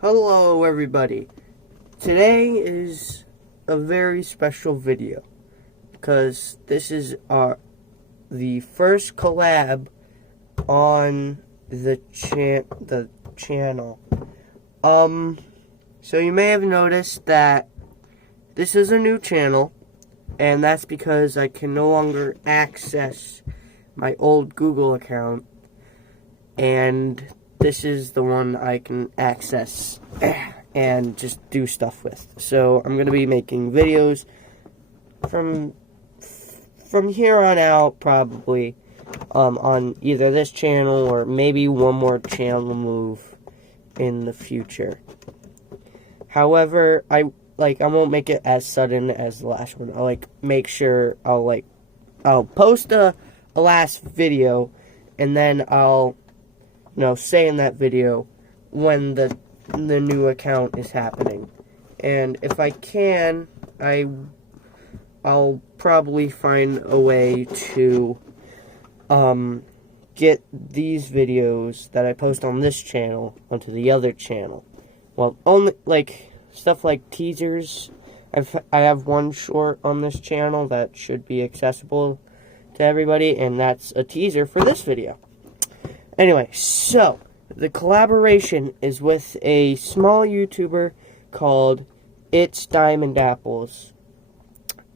Hello everybody. Today is a very special video because this is the first collab on the channel. So you may have noticed that this is a new channel, and that's because I can no longer access my old Google account, and this is the one I can access and just do stuff with. So I'm going to be making videos from here on out, probably, on either this channel or maybe one more channel move in the future. However, I won't make it as sudden as the last one. I'll make sure I'll post a last video, and then I'll say in that video when the new account is happening. And if I can, I'll probably find a way to get these videos that I post on this channel onto the other channel. Well, only stuff like teasers. I have one short on this channel that should be accessible to everybody, and that's a teaser for this video. Anyway, so the collaboration is with a small YouTuber called It's Diamond Apples.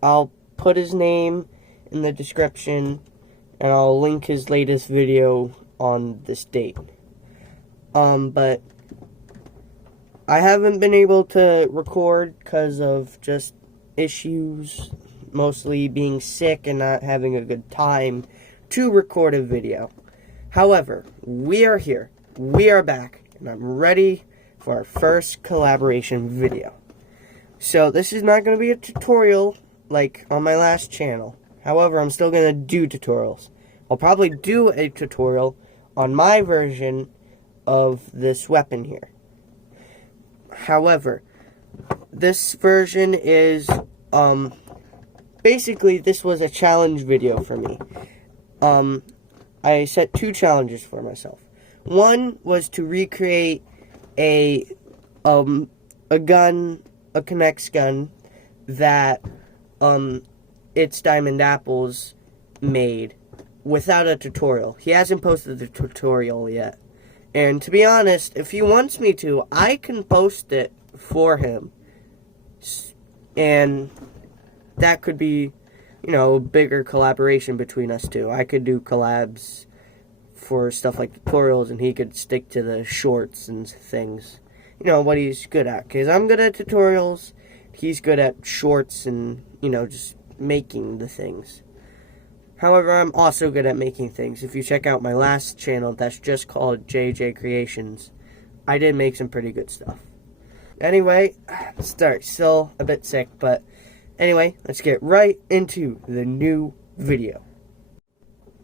I'll put his name in the description, and I'll link his latest video on this date. But I haven't been able to record because of just issues, mostly being sick and not having a good time to record a video. However, we are here, we are back, and I'm ready for our first collaboration video. So this is not going to be a tutorial like on my last channel. However, I'm still going to do tutorials. I'll probably do a tutorial on my version of this weapon here. However, this version is, basically this was a challenge video for me. I set two challenges for myself. One was to recreate a gun, a NEX gun that It's Diamond Apples made without a tutorial. He hasn't posted the tutorial yet. And to be honest, if he wants me to, I can post it for him. And that could be, a bigger collaboration between us two. I could do collabs for stuff like tutorials, and he could stick to the shorts and things. What he's good at. Because I'm good at tutorials, he's good at shorts and, just making the things. However, I'm also good at making things. If you check out my last channel, that's just called JJ Creations, I did make some pretty good stuff. Anyway, still a bit sick, but anyway, let's get right into the new video.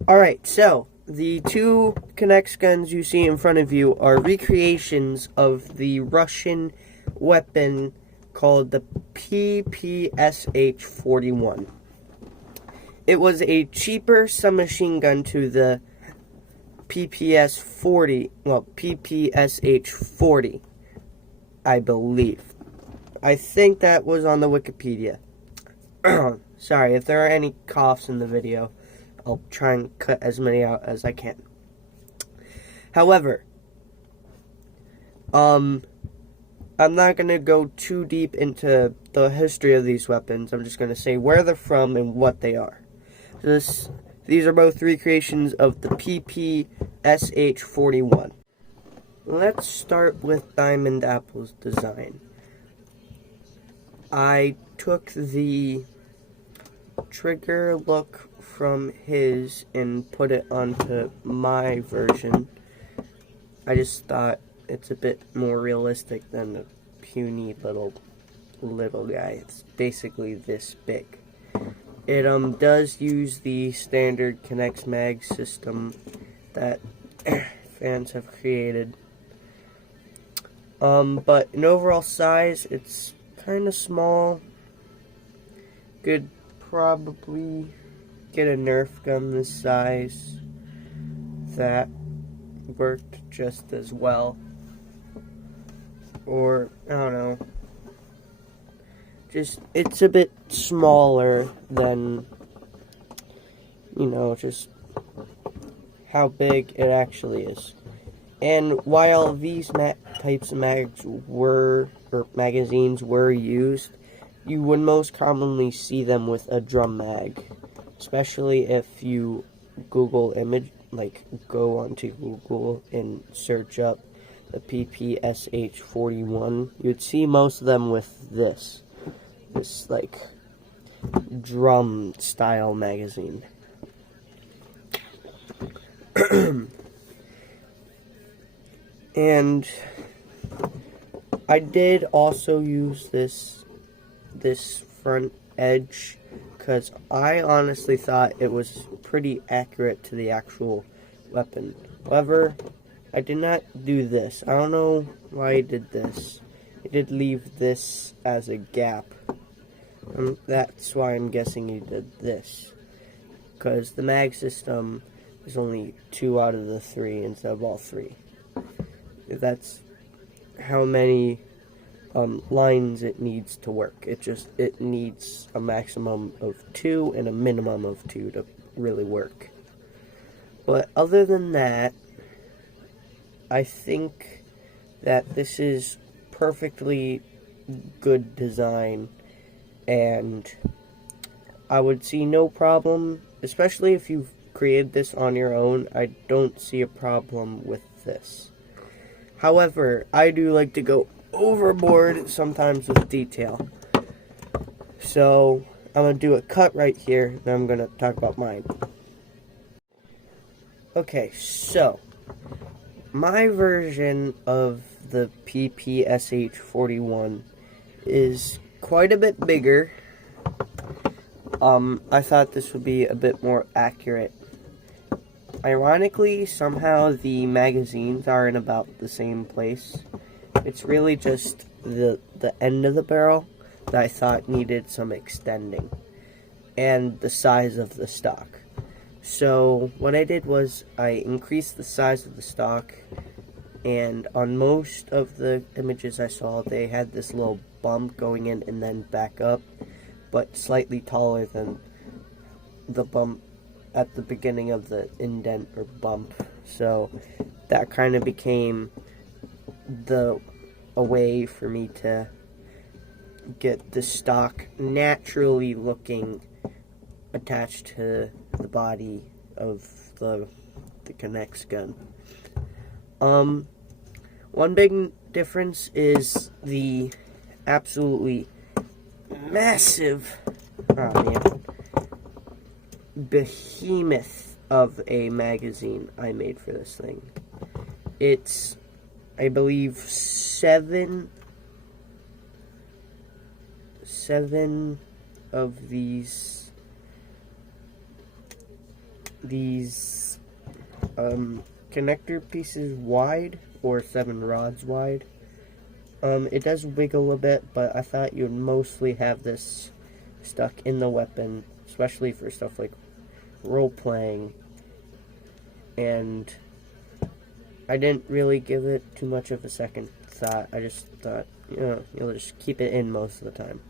Alright, so the two NEX guns you see in front of you are recreations of the Russian weapon called the ppsh-41. It was a cheaper submachine gun to the ppsh-40, I believe. I think that was on the Wikipedia. Sorry, if there are any coughs in the video, I'll try and cut as many out as I can. However, I'm not going to go too deep into the history of these weapons. I'm just going to say where they're from and what they are. These are both recreations of the ppsh-41. Let's start with Diamond Apple's design. I took the trigger look from his and put it onto my version. I just thought it's a bit more realistic than the puny little guy. It's basically this big. It does use the standard NEX mag system that fans have created. But in overall size, it's kind of small. Could probably get a Nerf gun this size that worked just as well. or I don't know, just it's a bit smaller than, you know, just how big it actually is. And while these types of magazines were used, you would most commonly see them with a drum mag, especially if you Google image, like go onto Google and search up the ppsh-41. You'd see most of them with this like drum style magazine. And I did also use this front edge because I honestly thought it was pretty accurate to the actual weapon. However, I did not do this. I don't know why I did this. I did leave this as a gap. That's why I'm guessing he did this. Because the mag system is only 2 out of the 3 instead of all 3. That's how many lines it needs to work. It needs a maximum of 2 and a minimum of 2 to really work. But other than that, I think that this is perfectly good design, and I would see no problem, especially if you've created this on your own. I don't see a problem with this. However, I do like to go overboard sometimes with detail. So, I'm going to do a cut right here, then I'm going to talk about mine. Okay, so, my version of the ppsh-41 is quite a bit bigger. I thought this would be a bit more accurate. Ironically, somehow the magazines are in about the same place. It's really just the end of the barrel that I thought needed some extending, and the size of the stock. So what I did was I increased the size of the stock, and on most of the images I saw, they had this little bump going in and then back up, but slightly taller than the bump at the beginning of the indent or bump. So that kind of became a way for me to get the stock naturally looking attached to the body of the NEX gun. One big difference is the absolutely massive, behemoth of a magazine I made for this thing. It's, I believe, seven of these connector pieces wide, or 7 rods wide. It does wiggle a bit, but I thought you'd mostly have this stuck in the weapon, especially for stuff like role-playing, and I didn't really give it too much of a second thought. I just thought, you'll just keep it in most of the time.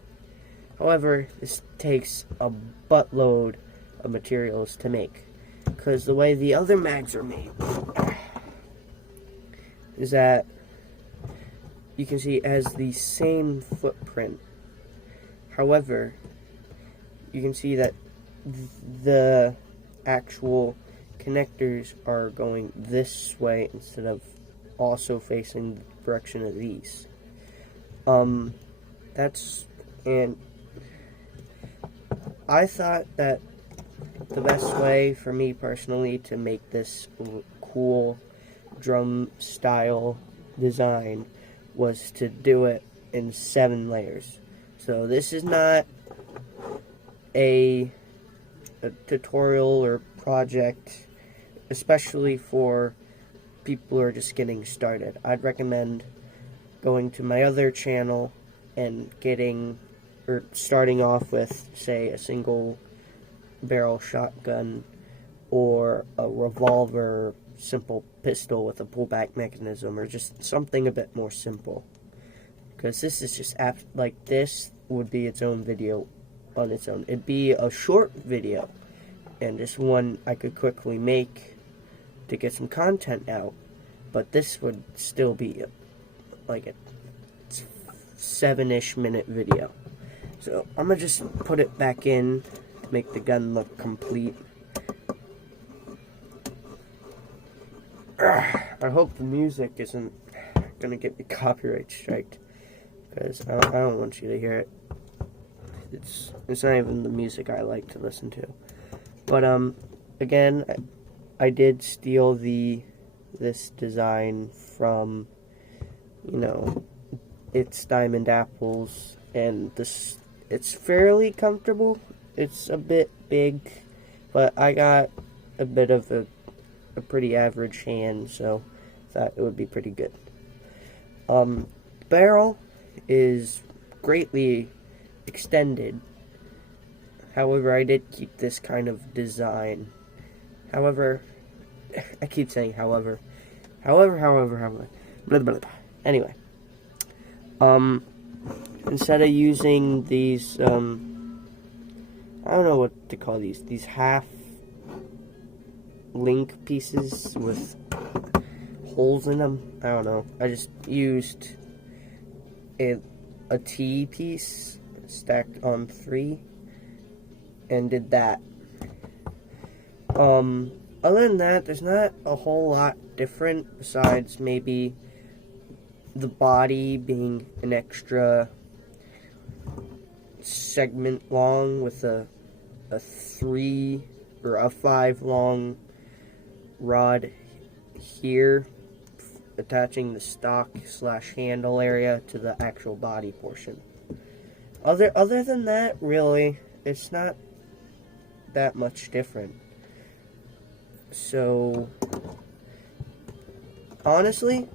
However, this takes a buttload of materials to make, because the way the other mags are made is that you can see it has the same footprint. However, you can see that the actual connectors are going this way instead of also facing the direction of these. And I thought that the best way for me personally to make this cool drum style design was to do it in 7 layers. So this is not a tutorial or project, especially for people who are just getting started. I'd recommend going to my other channel and starting off with, say, a single barrel shotgun or a revolver, simple pistol with a pullback mechanism, or just something a bit more simple. because this is just like this would be its own video on its own. It'd be a short video, and just one I could quickly make to get some content out. But this would still be like a 7-ish minute video. So I'm gonna just put it back in to make the gun look complete. I hope the music isn't gonna get me copyright striked, because I don't want you to hear it. It's not even the music I like to listen to. But again, I did steal this design from, you know, It's Diamond Apples, and it's fairly comfortable. It's a bit big, but I got a bit of a pretty average hand, so thought it would be pretty good. Barrel is greatly extended. However, I did keep this kind of design. However, I keep saying however. Blah, blah, blah. Anyway, instead of using these, I don't know what to call these half link pieces with holes in them. I don't know. I just used a T piece stacked on 3 and did that. Other than that, there's not a whole lot different besides maybe the body being an extra segment long with a 3 or a 5 long rod here attaching the stock / handle area to the actual body portion. Other than that, really, it's not that much different. So honestly,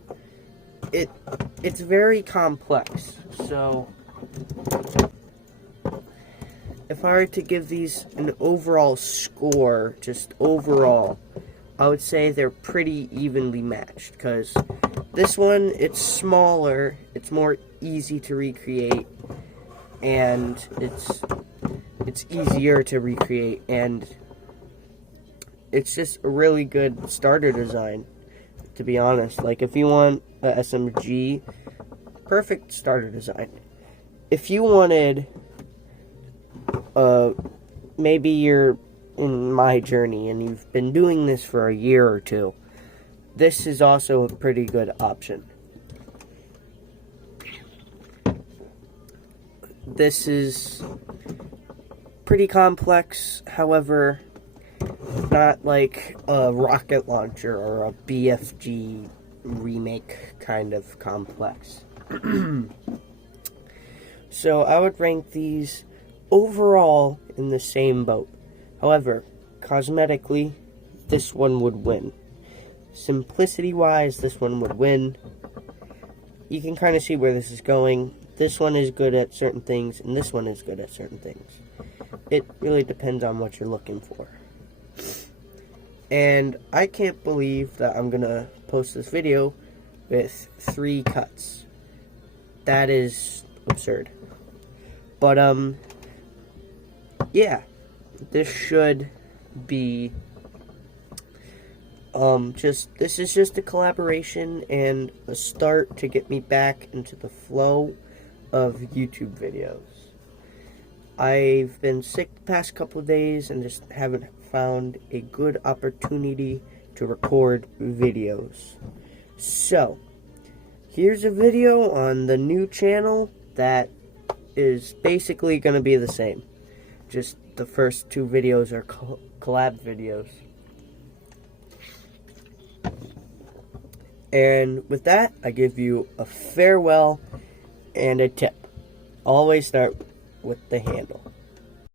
it's very complex. So if I were to give these an overall score, just overall, I would say they're pretty evenly matched, because this one, it's smaller, it's more easy to recreate, and it's easier to recreate, and it's just a really good starter design, to be honest. Like, if you want a SMG, perfect starter design. If you wanted, maybe you're in my journey and you've been doing this for a year or 2, this is also a pretty good option. This is pretty complex, however, not like a rocket launcher or a BFG remake kind of complex. So I would rank these overall in the same boat. However, cosmetically, this one would win. Simplicity-wise, this one would win. You can kind of see where this is going. This one is good at certain things, and this one is good at certain things. It really depends on what you're looking for. And I can't believe that I'm gonna post this video with 3 cuts. That is absurd. But, yeah. This should be, this is just a collaboration and a start to get me back into the flow of YouTube videos. I've been sick the past couple of days and just haven't found a good opportunity to record videos. So, here's a video on the new channel that is basically going to be the same. Just the first 2 videos are collab videos. And with that, I give you a farewell and a tip. Always start with the handle.